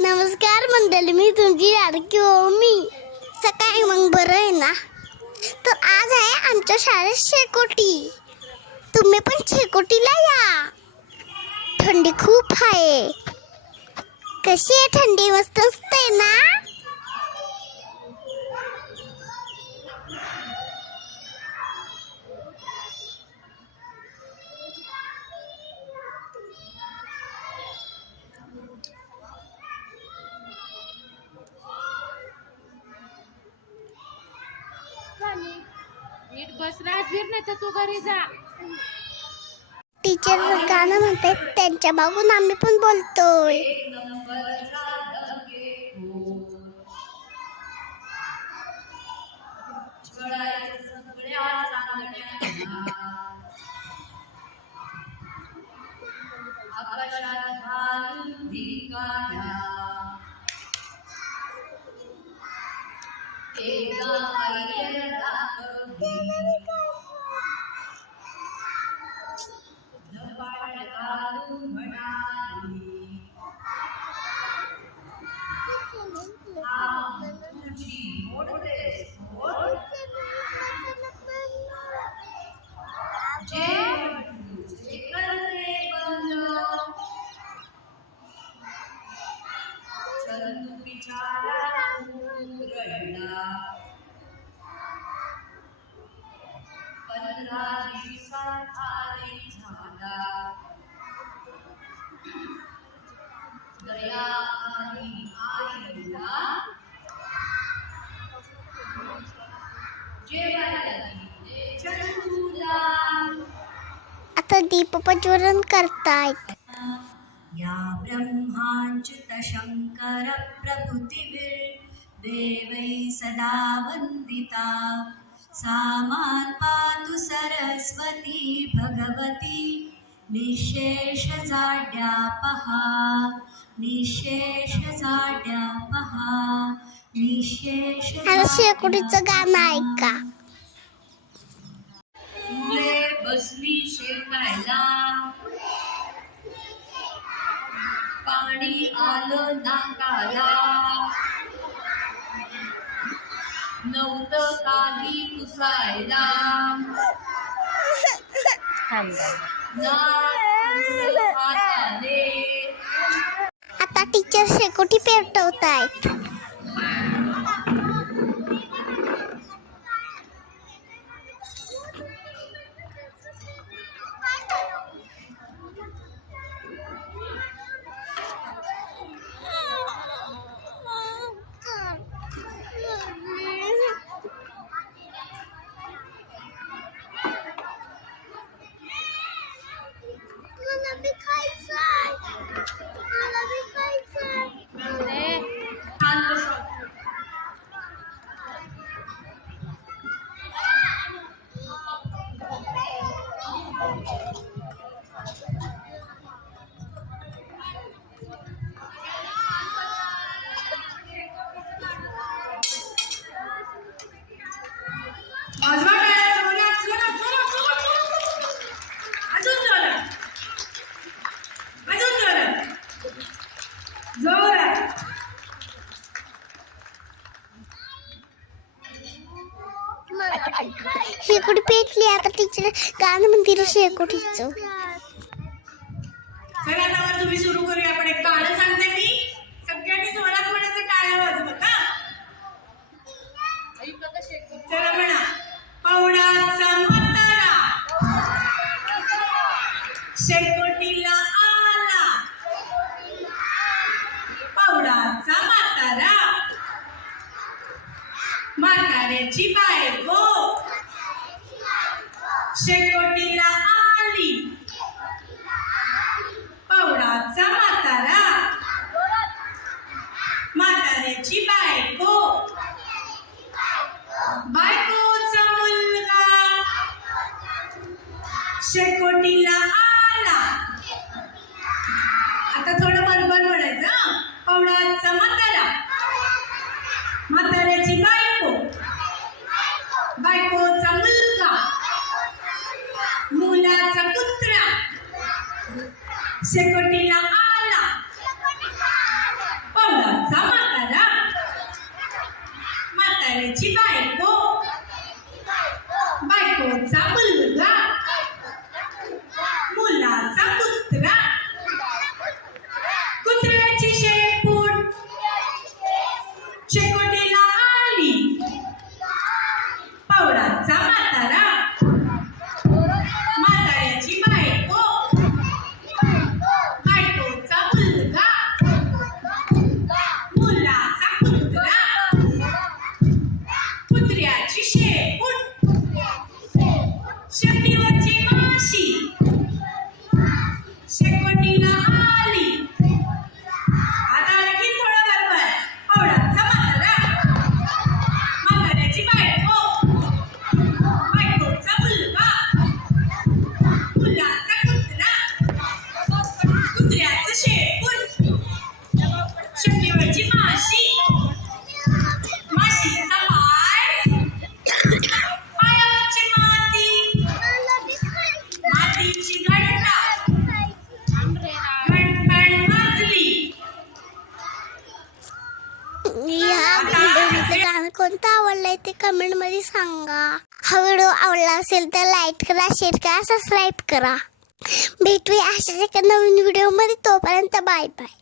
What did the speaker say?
नमस्कार मंडळी मी तुमची लाडकी मी सकाळी मग बरं आहे ना? तर आज आहे आमच्या शाळेत शेकोटी. तुम्ही पण शेकोटीला या. थंडी खूप आहे. कशी आहे थंडी? मस्त असते ना? नीट बस राजवीर नाही तर तू घरी जा. टीचर गाणं म्हणतात त्यांच्या बघून आम्ही पण बोलतोय. पंधरा झाला दया आणि आईला आता दीप प्रज्वलन करतायत. या ब्रह्माच्युत शङ्कर देवै सदा वंदिता सा मान् पातु सरस्वती भगवती निःशेषजाड्यापहा निःशेषजाड्यापहा निःशेष आता शेकोटीचं गाणं ऐका. मुले बसली शेकायला. पाणी आलं नाकाला. नव्हतं काही पुसायला. आता टीचर शेकोटी पेटवतायत. मला शेकोटी पेटली आता टीचर? गाणं म्हणतील शेकोटीचं चला आता तुम्ही सुरू करूया. आपण एक गाणं सांगते मी. सगळ्यांनी जोरात म्हणायचं टाळ्या वाजवत का चला म्हणा. पवडाचा म्हातारा शेकोटीला आला पवडाचा म्हातारा म्हाताऱ्याची बायको शेकोटीला आली. पवडाचा म्हातारा. म्हाताऱ्याची बायको. बायकोचा मुलगा. शेकोटीला आला. आता थोडं बरोबर म्हणायचं पवडाचा म्हातारा. म्हाताऱ्याची बायको. शेकोटीला आवडलाय ते कमेंटमध्ये सांगा. हा व्हिडिओ आवडला असेल तर लाईक करा शेअर करा सबस्क्राईब करा. भेटूया अशाच एका नवीन व्हिडिओमध्ये तोपर्यंत बाय बाय